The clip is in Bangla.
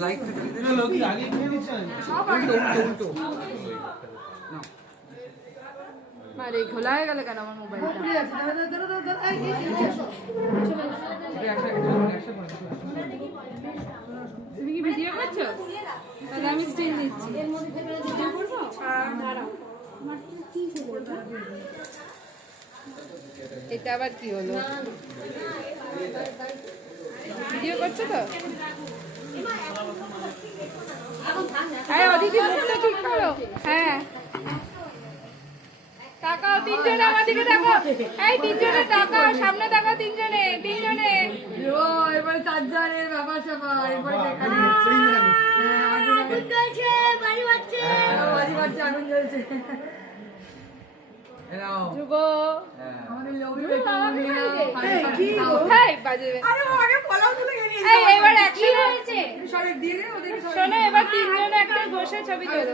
লাইট লোকি আগে খেয়ে দিচ্ছে উল্টো আরে খোলা হয়ে গেল কেন আমার মোবাইলটা? তুমি কি ভিডিও করছো? তাহলে আমি স্টিল নিচ্ছি। এটা আবার কি হলো? ভিডিও করছো তো? আরে অদিতি মুখটা ঠিক করো। হ্যাঁ তাকাও তিনজনে আমার দিকে দেখো। এই তিনজনে তাকাও, সামনে তাকাও তিনজনে। ও এবারে চারজনের ব্যাপার সবাই এবারে দেখানি। আগুন জ্বলছে, বাড়ি বাজছে, আগুন জ্বলছে। যুব আমাদের লবি কি বাজবে। আরে আগে পোলাও তুলে গেলি। এই এবার অ্যাকশন হয়েছে। সরে দিয়ে দে ওদের। শোনো এবার তিনজনে একটা বসে ছবি তোলো।